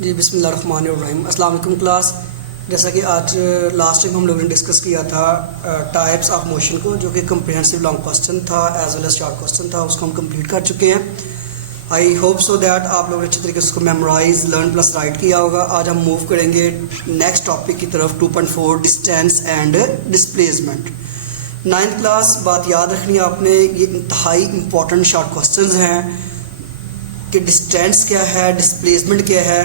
जी बिस्मिल्लाहिर्रहमानिर्रहीम। अस्सलाम वालेकुम क्लास। जैसा कि आज लास्ट टाइम हम लोगों ने डिस्कस किया था टाइप्स ऑफ मोशन को, जो कि कम्प्रिहेंसिव लॉन्ग क्वेश्चन था as well as short question था, उसको हम कंप्लीट कर चुके हैं। आई होप सो दैट आप लोगों ने अच्छे तरीके से उसको मेमोराइज लर्न प्लस राइट किया होगा। आज हम मूव करेंगे नेक्स्ट टॉपिक की तरफ 2.4 distance and displacement. 9th class बात याद रखनी है आपने, ये इंतहाई इंपॉर्टेंट शॉर्ट क्वेश्चंस हैं कि डिस्टेंस क्या है, डिस्प्लेसमेंट क्या है।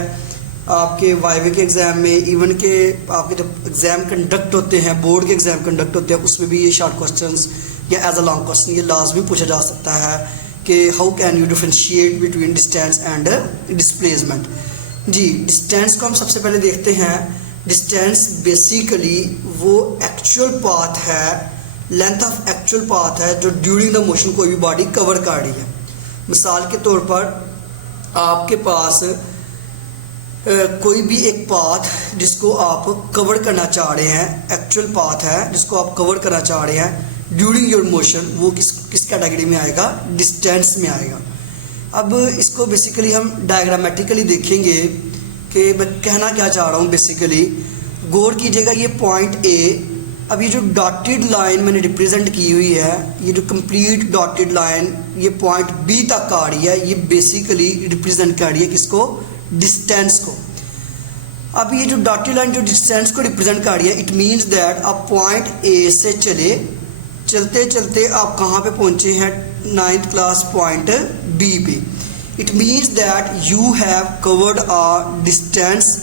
आपके वाइवे के एग्ज़ाम में, इवन के आपके जब एग्ज़ाम कंडक्ट होते हैं, बोर्ड के एग्ज़ाम कंडक्ट होते हैं, उसमें भी ये शॉर्ट क्वेश्चंस या एज अ लॉन्ग क्वेश्चन ये लाजमी पूछा जा सकता है कि how can you differentiate between distance and displacement. जी, डिस्टेंस को हम सबसे पहले देखते हैं। डिस्टेंस बेसिकली वो एक्चुअल पाथ है, लेंथ ऑफ एक्चुअल पाथ है जो ड्यूरिंग द मोशन कोई भी बॉडी कवर कर रही है। मिसाल के तौर पर आपके पास कोई भी एक पाथ जिसको आप कवर करना चाह रहे हैं, एक्चुअल पाथ है जिसको आप कवर करना चाह रहे हैं ड्यूरिंग योर मोशन, वो किस कैटेगरी में आएगा? डिस्टेंस में आएगा। अब इसको बेसिकली हम डायग्रामेटिकली देखेंगे कि मैं कहना क्या चाह रहा हूँ। बेसिकली गौर कीजिएगा, ये पॉइंट ए, अब ये जो डॉटेड लाइन मैंने रिप्रेजेंट की हुई है, ये जो कंप्लीट डॉटेड लाइन ये पॉइंट बी तक आ रही है, ये बेसिकली रिप्रेजेंट कर रही है किसको? डिस्टेंस को। अब ये जो डॉटेड लाइन जो डिस्टेंस को रिप्रेजेंट कर रही है, इट मींस दैट आप पॉइंट ए से चलते चलते आप कहाँ पे पहुँचे हैं? 9th क्लास पॉइंट बी पे। It means that you have covered a distance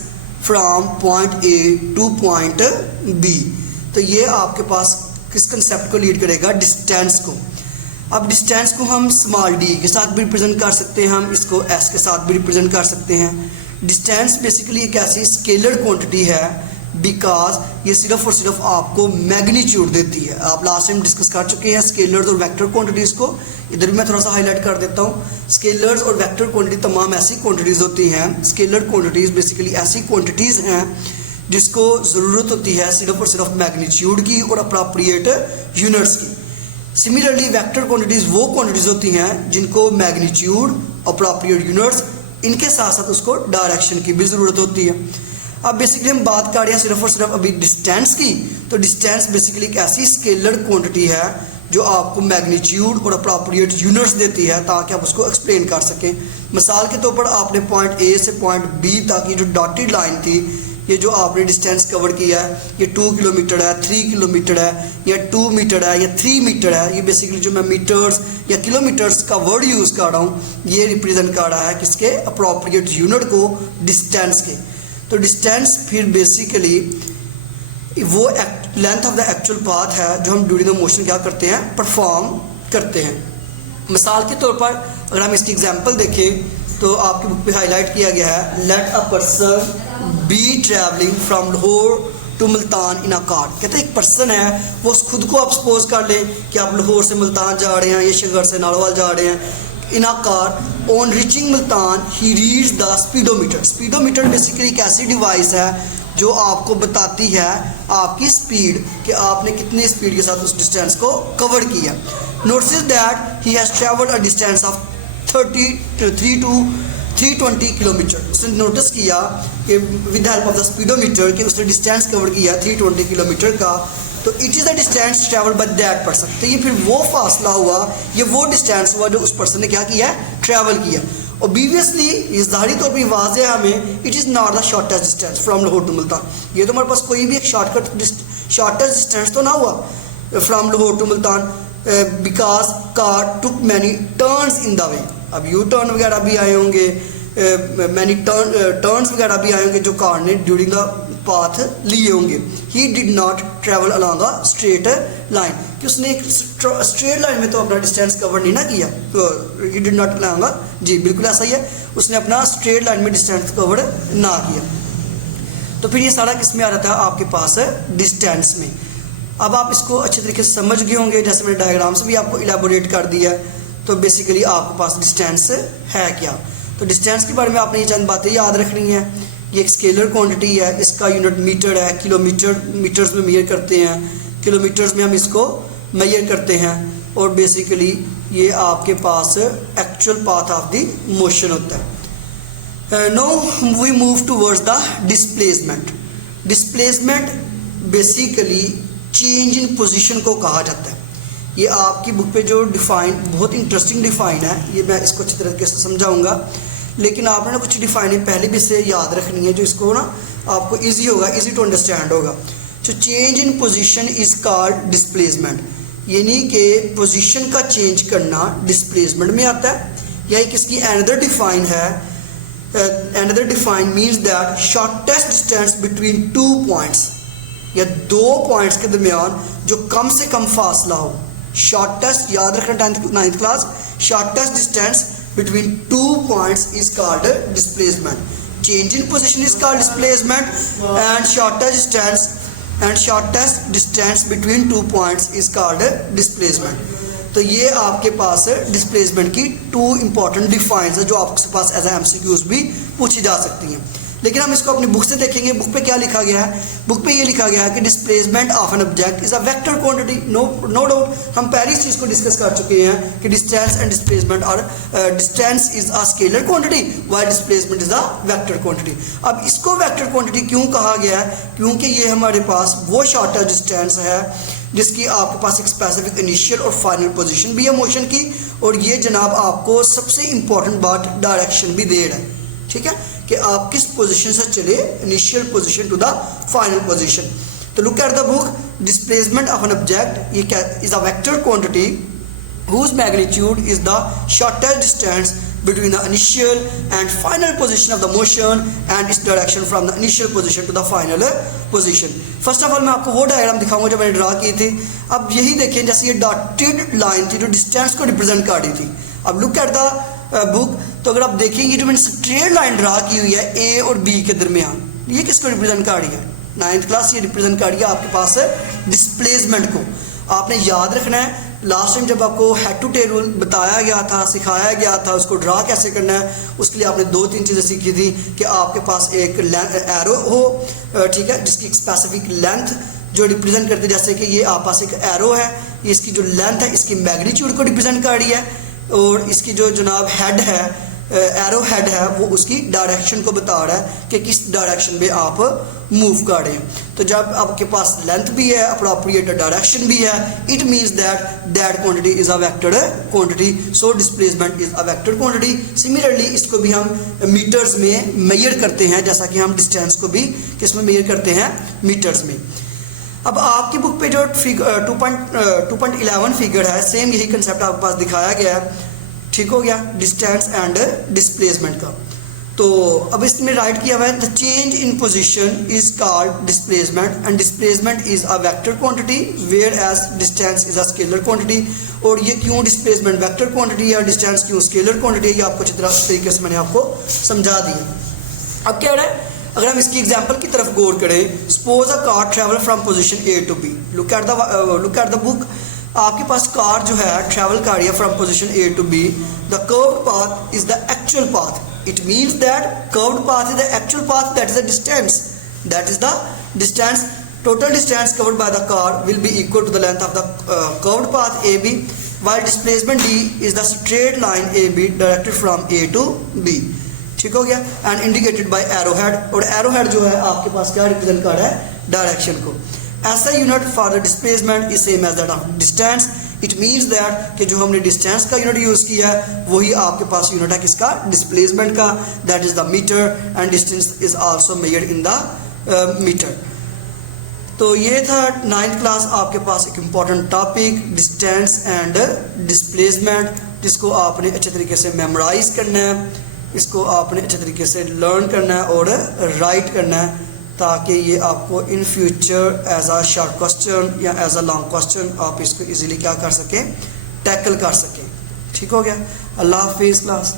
from point A to point B. तो ये आपके पास किस कंसेप्ट को लीड करेगा? डिस्टेंस को। अब डिस्टेंस को हम स्मॉल डी के साथ भी रिप्रेजेंट कर सकते हैं, हम इसको एस के साथ भी रिप्रेजेंट कर सकते हैं। डिस्टेंस बेसिकली एक ऐसी स्केलर क्वांटिटी है बिकॉज ये सिर्फ और सिर्फ आपको मैग्नीट्यूड देती है। आप लास्ट टाइम डिस्कस कर चुके हैं स्केलर्स और वेक्टर क्वांटिटीज़ को, इधर भी मैं थोड़ा सा हाईलाइट कर देता हूँ। स्केलर्स और वेक्टर क्वांटिटी तमाम ऐसी क्वांटिटीज़ होती हैं। स्केलर क्वांटिटीज़ बेसिकली ऐसी क्वांटिटीज़ हैं जिसको ज़रूरत होती है सिर्फ और सिर्फ मैग्नीट्यूड की और अप्रोप्रिएट यूनिट्स की। सिमिलरली वेक्टर क्वांटिटीज़ वो क्वांटिटीज़ होती हैं जिनको मैग्नीट्यूड, अप्रोप्रिएट यूनिट्स, इनके साथ साथ उसको डायरेक्शन की भी ज़रूरत होती है। अब बेसिकली हम बात कर रहे हैं सिर्फ और सिर्फ अभी डिस्टेंस की। तो डिस्टेंस बेसिकली एक ऐसी स्केलर क्वांटिटी है जो आपको मैग्नीट्यूड और अप्रोप्रिएट यूनिट्स देती है ताकि आप उसको एक्सप्लेन कर सकें। मिसाल के तौर पर आपने पॉइंट ए से पॉइंट बी तक ये जो डॉटेड लाइन थी, ये जो आपने डिस्टेंस कवर किया है, ये 2 किलोमीटर है, 3 किलोमीटर है, या 2 मीटर है, या 3 मीटर है। ये बेसिकली जो मैं मीटर्स या किलोमीटर्स का वर्ड यूज़ कर रहा हूँ, ये रिप्रेजेंट कर रहा है किसके? अप्रोप्रिएट यूनिट को, डिस्टेंस के। तो डिस्टेंस फिर बेसिकली वो length of the actual path है जो हम ड्यूरिंग द मोशन क्या करते हैं? परफॉर्म करते हैं। मिसाल के तौर पर अगर हम इसकी एग्जांपल देखें तो आपकी बुक पे हाईलाइट किया गया है, let a person B travelling from Lahore to Multan in a car. कहते हैं एक पर्सन है, वो खुद को आप सपोज कर लें कि आप लाहौर से मुल्तान जा रहे हैं या शगर से नारोवाल जा रहे हैं in a car. On reaching Multan ही reads the speedometer. Speedometer basically एक ऐसी डिवाइस है जो आपको बताती है आपकी स्पीड, कि आपने कितनी स्पीड के साथ उस डिस्टेंस को कवर किया। Notice that he has travelled a distance of 33 to 320 kilometre. उसने नोटिस किया कि with help of the speedometer कि उसने डिस्टेंस कवर किया 320 किलोमीटर का। तो it is the distance travel by that person. तो ये फिर वो फासला हुआ, ये वो डिस्टेंस हुआ जो उस पर्सन ने क्या किया है? ट्रैवल किया। ऑब्वियसली ये ज़ाहिरी तौर पर वाज़ेह है हमें, it is not the shortest distance from Lahore to Multan. ये तो हमारे पास कोई भी एक शॉर्टेस्ट डिस्टेंस तो ना हुआ from Lahore to Multan, because car took many turns in the way. अब यू टर्न वगैरह भी आए होंगे, मैनी टर्न्स वगैरह भी आए होंगे जो कार ने ड्यूरिंग द पाथ लिए होंगे। He did not travel along a straight line, कि उसने एक स्ट्रेट लाइन में तो अपना डिस्टेंस कवर नहीं ना किया। ही डिड नॉट अलॉन्ग, जी बिल्कुल ऐसा ही है, उसने अपना स्ट्रेट लाइन में डिस्टेंस कवर ना किया। तो फिर ये सारा किस में आ रहा था? आपके पास डिस्टेंस में। अब आप इसको अच्छे तरीके से समझ गए होंगे, जैसे मैंने डायग्राम से भी आपको इलेबोरेट कर दिया। तो बेसिकली आपके पास डिस्टेंस है क्या? तो डिस्टेंस के बारे में आपने ये चंद बातें याद रखनी है। ये एक स्केलर क्वांटिटी है, इसका यूनिट मीटर है, मीटर्स में मेजर करते हैं, किलोमीटर्स में हम इसको मेजर करते हैं। और बेसिकली ये आपके पास actual path of the motion होता है। Now we move towards the displacement. Displacement basically change in position को कहा जाता है. ये आपकी बुक पे जो डिफाइन, बहुत इंटरेस्टिंग डिफाइन है, ये मैं इसको अच्छी तरीके से समझाऊंगा, लेकिन आपने ना कुछ डिफाइनिंग पहले भी से याद रखनी है जो इसको ना आपको इजी होगा, इजी टू अंडरस्टैंड होगा. जो change in position is called displacement, यानी कि पोजीशन का चेंज करना डिस्प्लेसमेंट में आता है. या एक इसकी अनदर डिफाइन है, another define means that shortest distance between 2 points, या 2 पॉइंट्स के दरमियान जो कम से कम फासला हो. शॉर्टेस्ट, याद रखना 9th class, shortest distance between 2 points is called displacement. Change in position is called displacement, and shortest distance between 2 points is called displacement. तो ये आपके पास डिस्प्लेसमेंट की 2 इंपॉर्टेंट डिफाइंस है जो आपके पास एज MCQs भी पूछी जा सकती हैं. लेकिन हम इसको अपनी बुक से देखेंगे. बुक पे क्या लिखा गया है? बुक पे ये लिखा गया है कि displacement of an object is a vector quantity. No doubt हम पहली चीज़ को डिस्कस कर चुके हैं कि डिस्टेंस एंड डिस्प्लेसमेंट, और distance is a scalar quantity while displacement is a vector quantity. अब इसको वेक्टर क्वांटिटी क्यों कहा गया है? क्योंकि ये हमारे पास वो शॉर्टेस्ट डिस्टेंस है जिसकी आपके पास एक स्पेसिफिक इनिशियल और फाइनल पोजीशन भी है मोशन की, और ये जनाब आपको सबसे इंपॉर्टेंट बात डायरेक्शन भी दे रहा है. ठीक है कि आप किस पोजीशन से चले, initial position to the final position. तो look at the book. Displacement of an object ये क्या is a vector quantity whose magnitude is the shortest distance between the initial and final position of the motion and its direction from the initial position to the final position. First of all मैं आपको वो diagram दिखाऊंगा जो मैंने draw की थी. अब यही देखें, जैसे ये डॉटेड लाइन थी जो डिस्टेंस को रिप्रेजेंट कर रही थी. अब लुक एट द बुक. तो अगर आप देखेंगे जो मैंने स्ट्रेट लाइन ड्रा की हुई है ए और बी के दरमियान, ये किसको रिप्रेजेंट कर रही है? 9th क्लास ये रिप्रेजेंट कर रही है आपके पास डिस्प्लेसमेंट को. आपने याद रखना है, लास्ट टाइम जब आपको हेड टू टेल रूल बताया गया था, सिखाया गया था उसको ड्रा कैसे करना है, उसके लिए आपने 2-3 चीज़ें सीखी थी कि आपके पास एक एरो हो, ठीक है, जिसकी एक स्पेसिफिक लेंथ जो रिप्रेजेंट करती है. जैसे कि ये आप पास एक एरो है, इसकी जो लेंथ है इसकी मैग्नीट्यूड को रिप्रेजेंट कर रही है, और इसकी जो जनाब हेड है, एरो हेड है, वो उसकी डायरेक्शन को बता रहा है कि किस डायरेक्शन में आप मूव कर रहे हैं. तो जब आपके पास लेंथ भी है, अप्रोप्रिएट डायरेक्शन भी है, it means that quantity is a vector quantity. So displacement is a vector quantity. Similarly इसको भी हम मीटर्स में मेजर करते हैं, जैसा कि हम डिस्टेंस को भी किस में मेजर करते हैं? मीटर्स में. अब आपकी बुक पे जो 2.11 फिगर है, सेम यही कंसेप्ट आपके पास दिखाया गया है. ठीक हो गया, डिस्टेंस एंड डिस्प्लेसमेंट का. तो अब इसमें राइट किया हुआ है the change in position is called displacement and displacement is a vector quantity whereas distance is a scalar quantity. और ये क्यों डिस्प्लेसमेंट वेक्टर क्वांटिटी है, डिस्टेंस क्यों स्केलर क्वांटिटी है, ये आपको अच्छी तरीके से मैंने आपको समझा दिया. अब क्या है, अगर हम इसकी एग्जांपल की तरफ गौर करें, suppose a car travel from position A to B. Look at the book. आपके पास कार जो है ट्रैवल कर रही है from position A to B. The curved path is the actual path. It means that curved path is the actual path, that is the distance. That is the distance. Total distance covered by the car will be equal to the length of the curved path A B, while displacement d is the straight line AB directed from A to B. ठीक हो गया, and indicated by arrow head. और arrow head जो है आपके पास क्या represent कर रहा है? डायरेक्शन को. ऐसा unit for the displacement is same as that of distance. It means that कि जो हमने डिस्टेंस का यूनिट यूज़ किया है वही आपके पास यूनिट है किसका? डिस्प्लेसमेंट का. That is the metre and distance is also measured in the metre. तो ये था 9th क्लास आपके पास एक important topic distance and displacement, जिसको आपने अच्छे तरीके से मेमोराइज करना है, इसको आपने अच्छे तरीके से लर्न करना है और राइट करना है, ताकि ये आपको in future as a short question या एज अ लॉन्ग क्वेश्चन आप इसको इजीली क्या कर सकें? टैकल कर सकें. ठीक हो गया. अल्लाह हाफिज़ क्लास.